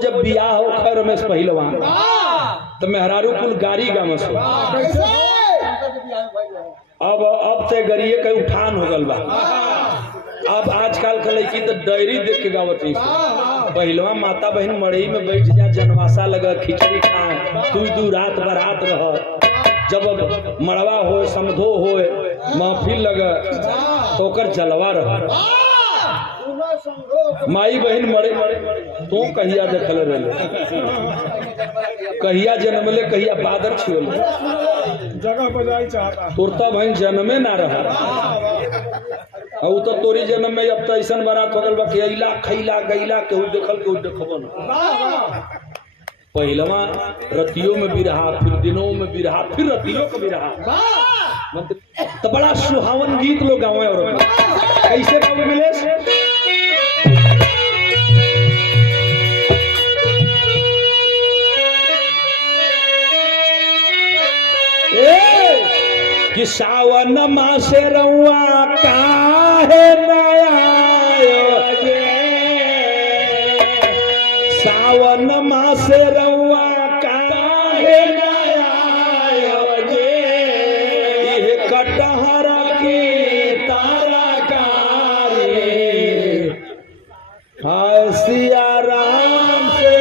जब बियाह हो खैर रमेश पहलवान तो मेहरारू कुल गाड़ी गामस हो। अब ते गरिए के उठान हो गल बा। अब आजकल के लड़की तो डायरी देख के गावत है। पहलवा माता बहन मड़ई में बैठ जा, जनवासा लगा, खिचड़ी खा, तू रात बरात रह। जब मड़वा हो, समधो हो, महफिल लगा तो ओकर जलवा रह। माई बहन मरे तो कहिया देखल रहे, कहिया जन्मले, कहिया बादर छुएले, जगह बजाई चाहता तोरता बहन जन्मे ना रहा। और तो तोरी जन्म में अब तो ऐसा बारात हो गल बा कि अइला खैला गैला केहू देखल केहू देखबो ना। पहलवा रतियों में भी रहा, फिर दिनों में भी रहा, फिर रतियों को भी रहा। मतलब तो बड़ा सुहावन गीत लोग गावे। और कैसे गावे मिलेश? कि सावन मासे रउआ काहे नया, सावन मासे रउआ काहे नया, ये कटहर की तरकारी हाय सिया राम से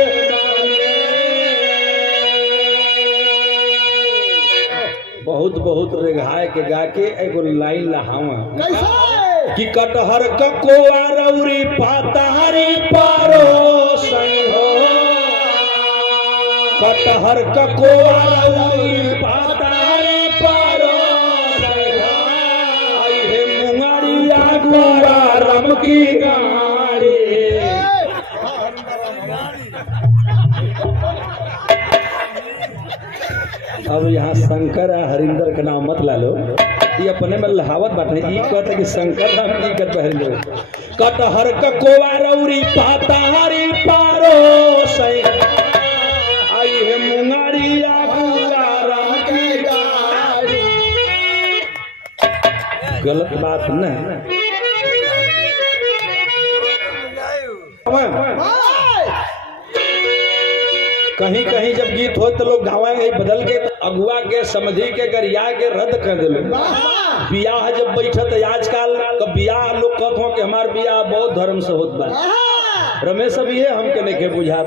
बहुत बहुत रेघाय के गा के एगो लाइन लहावा कि कटहर ककोआ रौरी पातारी पारो हो, कटहर ककोआ रौरी पातारी पारो हे मुंगारिया गुआ रम की गाड़ी। अब यहाँ शंकर हरिंदर का नाम मत ला लो, ये अपने में लहावत बाटे। ई कहते कि शंकर नाम की कर पहन लो। कटहर ककोआ रौरी पातारी पारो सै आई है मुंगारिया गुआरा की गाड़ी। गलत बात न। कहीं कहीं जब गीत हो तो लोग गावाएंगे बदल के, अगुआ के समझी के गरिया के रद्द कर दिलो। बियाह जब बैठत आजकल तो बियाह लोग कहते हो कि हमार बियाह बौद्ध धर्म से होत बा। रमेश अब ये हमके नहीं बुझा।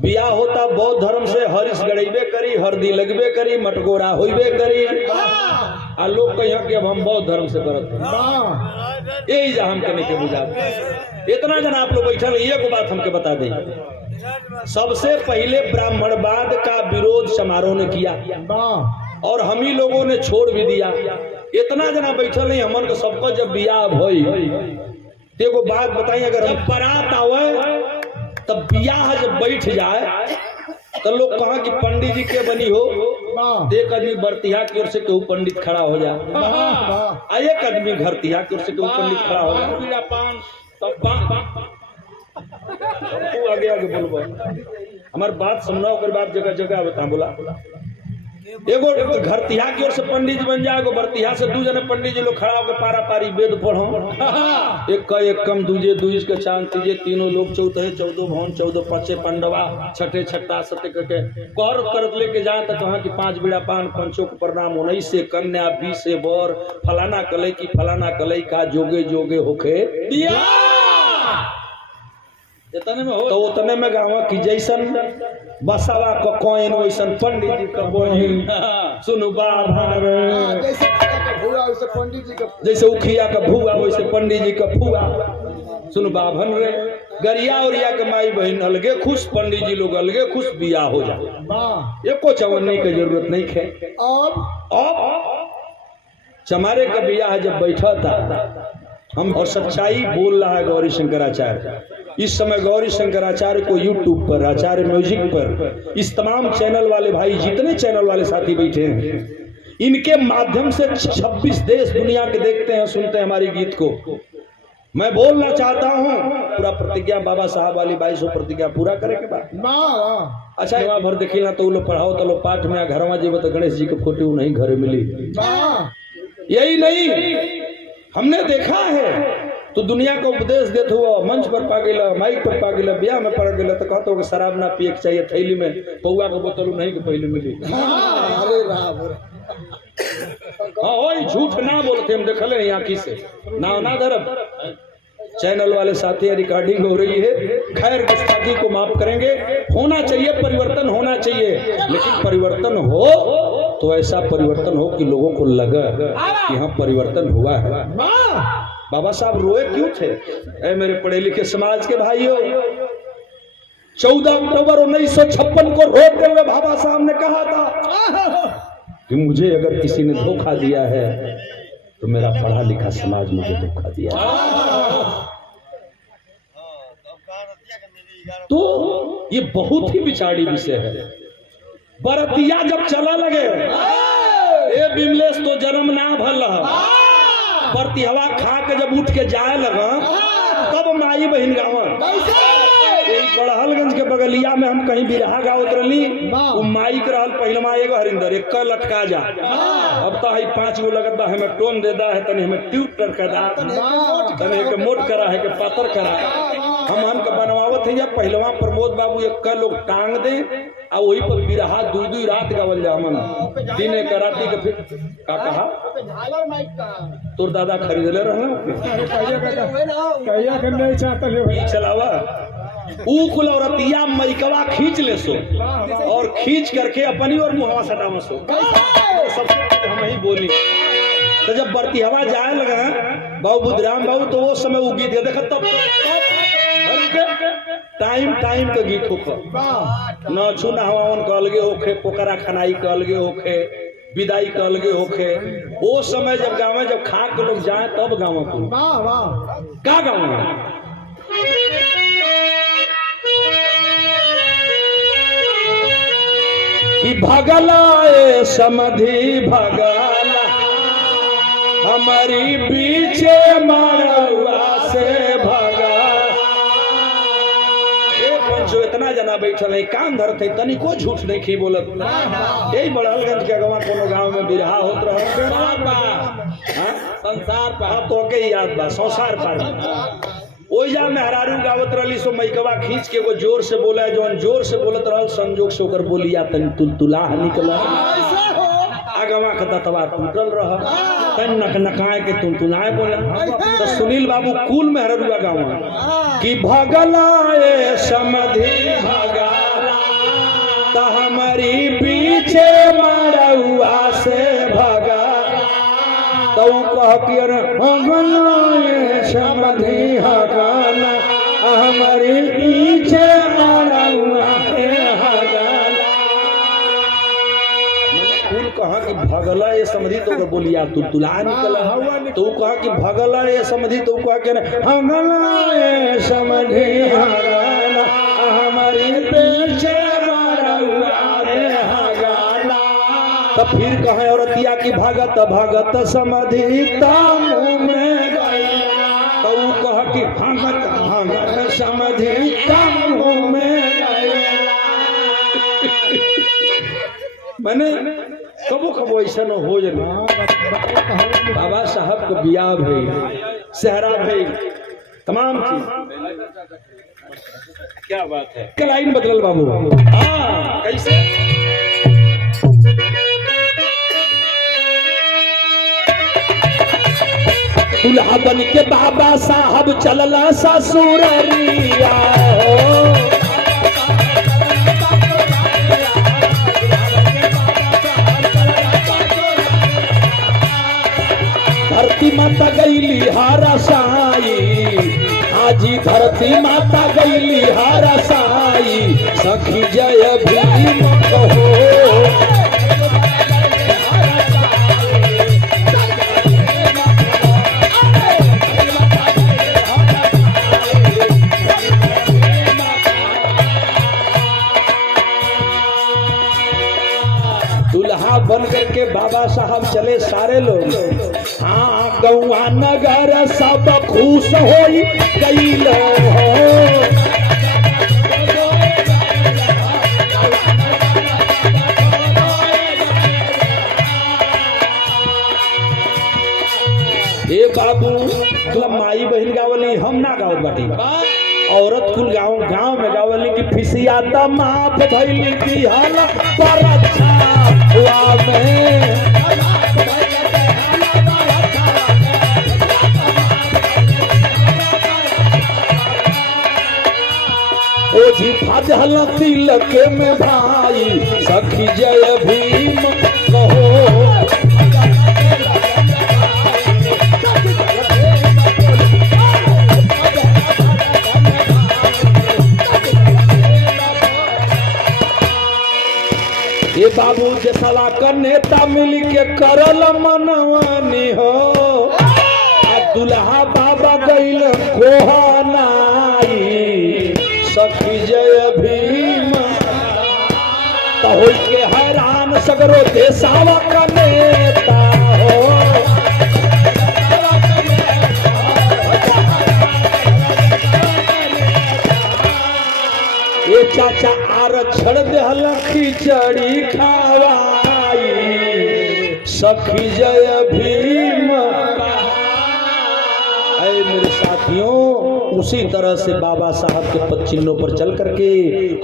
बियाह होता बौद्ध धर्म से, हरिश गड़ेबे करी, हरदी लगबे करी, मटकोरा होइबे करी। आ लोग कहिया कि अब हम बौद्ध धर्म से करत, यही जा हमके नहीं बुझा। इतना जन आप लोग बैठल, ये को बात हमके बता दें। सबसे पहले ब्राह्मणवाद का विरोध समारोह ने किया और हम ही लोगों ने छोड़ भी दिया। इतना जना बैठल नहीं, हमन को सबको जब बियाह भई देखो बात बताइए, अगर हम बारात आवे तब बियाह जब बैठ जाए तो लोग कहा कि पंडित जी के बनी हो, एक आदमी बरतिहा की ओर से केहू पंडित खड़ा हो जाए, एक आदमी घरतिहा की ओर से केहू पंडित खड़ा हो जाए। तू आगे आगे बोलबो, हमार बात सुनना, ओकर बाद जगह जगह बता बोला। एगो घरतिहा की ओर से पंडित जी बन जाए, एगो बरतिहा से दू जने पंडित जी लोग खड़ा होकर पारा पारी वेद पढ़ो। एक का एक कम दूजे दूज के चांद तीजे, तीनों लोग चौथे 14 भवन 14 पचे पंडवा, छठे छठा सत्य करके कर करत लेके जाए तो कहा कि 5 बीड़ा पान, पंचों को प्रणाम, 19 से कन्या, 20 से बर, फलाना कलई की फलाना कलई का जोगे जोगे होके दिया। तो उतने में गाँव की जैसन बसावा को कोइन वैसन पंडित जी का बोहिन सुनु बाभन, जैसे उखिया का भुआ वैसे पंडित जी का फुआ सुनु बाभन रे। गरिया उरिया के माई बहन अलगे खुश, पंडित जी लोग अलगे खुश, बियाह हो जाए। एको चवन्नी की जरूरत नहीं है। अब चमारे का बियाह जब बैठा था हम, और सच्चाई बोल रहा है गौरी शंकराचार्य। इस समय गौरी शंकराचार्य को यूट्यूब पर, आचार्य म्यूजिक पर, इस तमाम चैनल वाले भाई, जितने चैनल वाले साथी बैठे हैं, इनके माध्यम से 26 देश दुनिया के देखते हैं, सुनते हैं हमारी गीत को। मैं बोलना चाहता हूँ, पूरा प्रतिज्ञा बाबा साहब वाली 2200 प्रतिज्ञा पूरा करे के बाद अच्छा वहाँ भर देखिला तो लोग पढ़ाओ तो लोग पाठ में घरवा जीव तो गणेश जी के फोटो नहीं घरे मिली। यही नहीं, हमने देखा है तो दुनिया को उपदेश देते हुआ मंच पर पा गया, माइक पर पा गया, ब्याह में पड़ गया तो कहते हो कि शराब ना पिए चाहिए, थैली में पौआ को बोतल नहीं के पहले मिली। हाँ वही झूठ ना बोलते, हम देखले हैं आँखी से ना धरब। चैनल वाले साथी रिकॉर्डिंग हो रही है, खैर गुस्ताखी को माफ करेंगे। होना चाहिए, परिवर्तन होना चाहिए, लेकिन परिवर्तन हो तो ऐसा परिवर्तन हो कि लोगों को लगे कि हाँ परिवर्तन हुआ है। बाबा साहब रोए क्यों थे? ऐ मेरे पढ़े लिखे समाज के भाइयों, 14 अक्टूबर 1956 को रोते हुए बाबा साहब ने कहा था कि मुझे अगर किसी ने धोखा दिया है तो मेरा पढ़ा लिखा समाज मुझे धोखा दिया है। तो ये बहुत ही विचारी विषय है। बरतिया जब चला लगे ए बिमलेश तो जन्म ना भल बरती हवा खा के जब उठ के जाए लगा तब माई बहन गाँव बड़हलगंज के बगलिया में हम कहीं बिरहा गावत रही, माई के रहल पहलमा एगो हरिंदर एक लटका जा, अब तो 5 गो लगत बा, हमें टोन दे दा है, तनी हमें ट्यूटर करा, तनी के मोट करा है के पातर करा। हम के बनवावत है या पहलवा प्रमोद बाबू एक लोग टांग दे आ वही पर बिरहा 2 रात गावल जा। हमन दिन एक राती के फिर का कहा तोर दादा खरीदले रहा चलावा ऊ कुल औरतिया मैकवा खींच ले सो और खींच करके अपनी और मुहवा सटावा सो सबसे हम ही बोली। तो जब बरती हवा जाए लगा बाबू बुधराम बाबू तो वो समय वो गीत देखा तब टाइम के गीत होकर न छू न हवावन कहलगे होखे, पोकरा खनाई कहलगे होखे, विदाई कहलगे होखे। वो समय जब गाँव जब खा के लोग जाए तब गाँव को का गाँव कि भगला ए समधी भगला हमारी पीछे मारवा से भगा। जो इतना जना बैठल है कान धरते तनिको झूठ नहीं खी बोलत। यही बड़हलगंज के अगवा कोनो गांव में बिरहा होत रहा संसार पर तो के याद बा संसार पर ओइजा में हरारू गावत रहली सो मैकवा खींच के वो जोर से बोला, जो जोर से बोलत रहल संजोग से ओकर बोलिया तन तुलतुलाह निकल आगवा के दतवा टूटल रह तन नक नकाए के तुलतुलाए बोला। तो सुनील बाबू कुल में हरारूआ गाँव कि भगला ए समधी भगला त हमारी पीछे मारवा से भगा। तो कह कि समधी हगाना हमारी पीछे कहा कि भगला ये समझी तो बोलिया तुलतुला निकला। तो कहा कि भगला ये समझी तो कहा कि भगला ये समझी हगाना हमारी पीछे तो फिर कहे औरतिया की भगत भगत समधी तामू में गया। तो कह कि भगत भगत समधी तामू में गया। मैंने कबो कबो ऐसा न हो जाना। बाबा साहब को बियाह भई, सेहरा भई, तमाम चीज क्या बात है। क्या लाइन बदलल बाबू? हाँ कैसे दुल्हा बन के बाबा साहब चलला ससुररिया हो। धरती माता गईली हारा साई, आजी धरती माता गईली हारा साई, सखी जय भीम हो। बन करके बाबा साहब चले सारे लोग। हाँ गौआ नगर सब खुश हो गई हो। ए बाबू तुम माई बहन गावत गलतियां त माफ भइली दिहल पर अच्छा हुआ में ओझी फाजल तिलक में भाई सखी जय भीम कहो ये बाबू जसवा का नेता मिल के करल मनवानी हो दुल्हा बाबा गइल कोहनाई सखी जय भीम कहो के हैरान सगरो देसावा का नेता हो ये चाचा आरक्षण देहल खिचड़ी खावाई सखी जय भीम। अरे मेरे साथियों उसी तरह से बाबा साहब के पद चिन्हों पर चल करके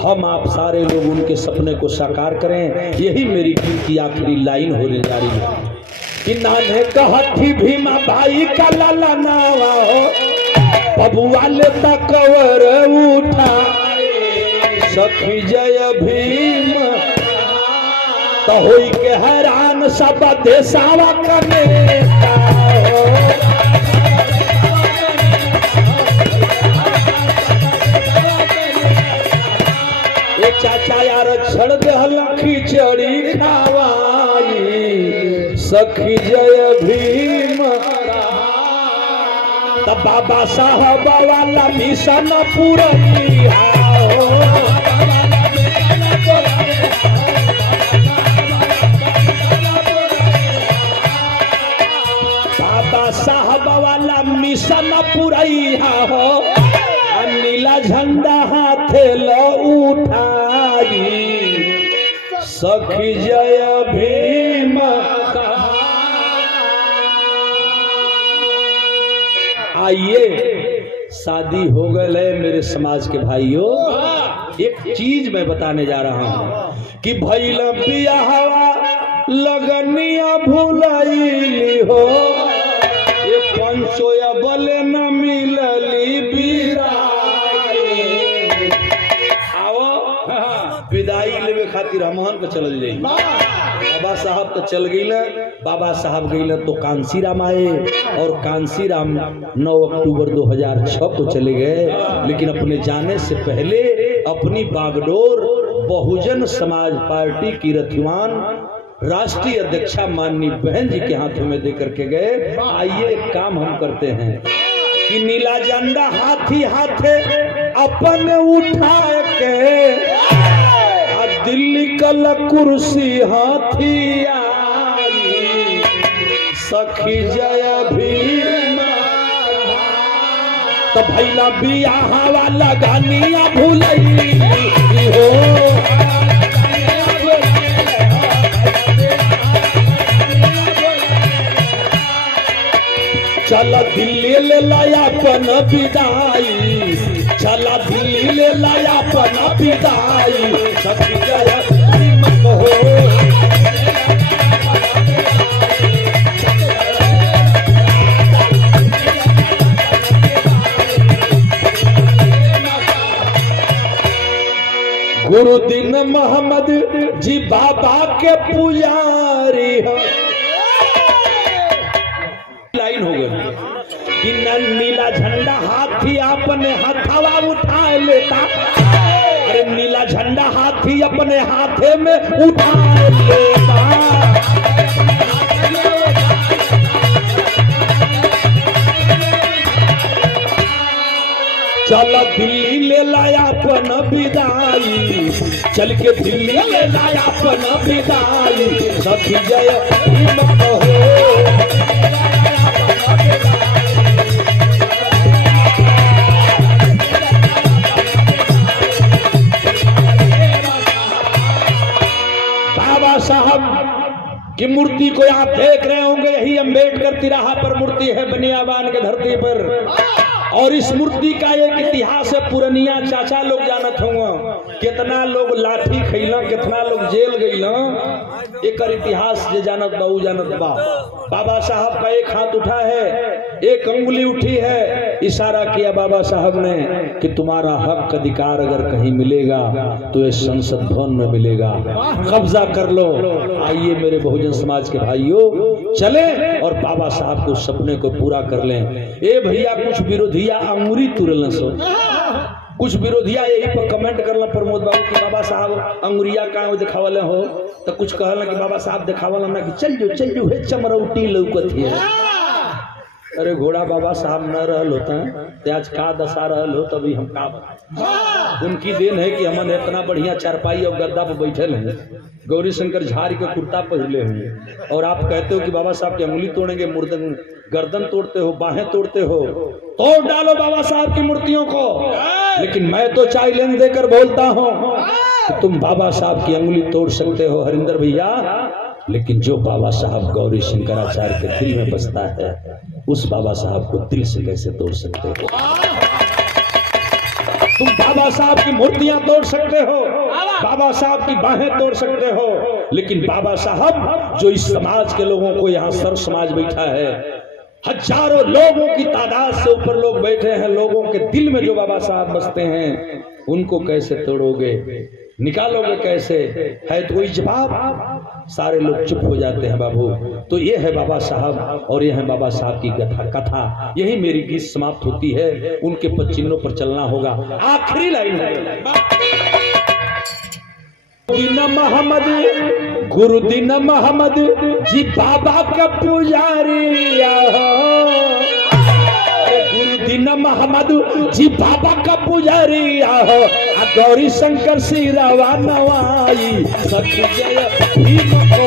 हम आप सारे लोग उनके सपने को साकार करें। यही मेरी गीत की आखिरी लाइन होने जा रही है कि नाने कहती भीमा भाई का लाला नावा हो बबुआ लेता कवर उठा सखी जय भीम तो होई के हैरान सब देसावा का नेता हो चाचा यार छड़ देहल खिचड़ी खावाई सखी जय भीम तब बाबा साहब वाला मिशन पूरा बाबा साहब वाला मिशन पूरा हो नीला झंडा हाथे लो उठाई सखी जय भीम। आइए शादी हो गए मेरे समाज के भाइयों एक चीज मैं बताने जा रहा हूं कि भइल बियाहवा लगनिया भुलाइली हो ये पंचोया बले न मिलली बीरा विदाई लेवे खातिर हमहन के चल जाई बाबा साहब तो चल गई बाबा साहब गई तो कांसी राम आए और कांसी राम 9 अक्टूबर 2006 को चले गए लेकिन अपने जाने से पहले अपनी बागडोर बहुजन समाज पार्टी की रथिवान राष्ट्रीय अध्यक्षा माननीय बहन जी के हाथों में दे करके गए। आइए एक काम हम करते हैं कि नीला झंडा हाथी हाथे अपन उठा के दिल्ली कल कुर्सी हाथी आई सखी जय भीम तो भैला बियाह वाला गानिया भूलई हो चल दिल्ली ले लाया अपन विदाई चला दिल्ली ले लाया अपन विदाई सखी जय भीम कहो गुरुदीन मोहम्मद जी बाबा के पुजारी है। लाइन हो गई कि नीला झंडा हाथी अपने हथवा उठा लेता अरे नीला झंडा हाथी अपने हाथे में उठा लेता चल दिल्ली ले लाया अपन विदाई चल के दिल्ली ले लाया अपन विदाई सखी जय भीम कहो बाबा साहब की मूर्ति को आप देख रहे होंगे यही अम्बेडकर तिराहा पर मूर्ति है बनियाबान के धरती पर और इस मूर्ति का एक इतिहास है पुरनिया चाचा लोग जानत होंगे, कितना लोग लाठी खैला, कितना लोग जेल गईला, एक इतिहास जे जानत बा उ जानत बा। बाबा साहब का एक हाथ उठा है, एक अंगुली उठी है, इशारा किया बाबा साहब ने कि तुम्हारा हक अधिकार अगर कहीं मिलेगा तो ये संसद भवन में मिलेगा, कब्जा कर लो। आइए मेरे बहुजन समाज के भाइयों, चले और बाबा साहब के सपने को पूरा कर लें। ए भैया, कुछ विरोधिया अंगुरी तुरल सो, कुछ विरोधिया यही पर कमेंट करला प्रमोद बाबू कि बाबा साहब अंगुरिया का दिखावले हो, तो कुछ कहला कि बाबा साहब दिखावल ना कि चल जो हे चमरौटी लौकत है। अरे घोड़ा बाबा साहब न रहल होता है तो आज का दशा रहल हो, तभी हम का उनकी देन है कि हमन इतना बढ़िया चारपाई और गद्दा पर बैठल हैं, गौरी शंकर झाड़ी के कुर्ता पहले हैं, और आप कहते हो कि बाबा साहब की अंगुली तोड़ेंगे, मुर्दन गर्दन तोड़ते हो, बाहें तोड़ते हो, तोड़ डालो बाबा साहब की मूर्तियों को। लेकिन मैं तो चैलेंज देकर बोलता हूँ कि तुम बाबा साहब की अंगुली तोड़ सकते हो हरिंदर भैया, लेकिन जो बाबा साहब गौरी शंकराचार्य के दिल में बसता है उस बाबा साहब को दिल से कैसे तोड़ सकते हो? तुम बाबा साहब की मूर्तियां तोड़ सकते हो, बाबा साहब की बाहें तोड़ सकते हो, लेकिन बाबा साहब जो इस समाज के लोगों को, यहाँ सर्व समाज बैठा है, हजारों लोगों की तादाद से ऊपर लोग बैठे हैं, लोगों के दिल में जो बाबा साहब बसते हैं उनको कैसे तोड़ोगे, निकालोगे कैसे? है तो कोई जवाब? सारे लोग चुप हो जाते हैं बाबू। तो ये है बाबा साहब और ये है बाबा साहब की कथा। यही मेरी गीत समाप्त होती है, उनके पद चिन्हों पर चलना होगा। आखिरी लाइन है, गुरुदीन मोहम्मद जी बाबा का पुजारी, गुरुदीन मोहम्मद जी बाबा का पुजारी, गौरी शंकर सिरावा नवाई, सत्य जय भीम हो।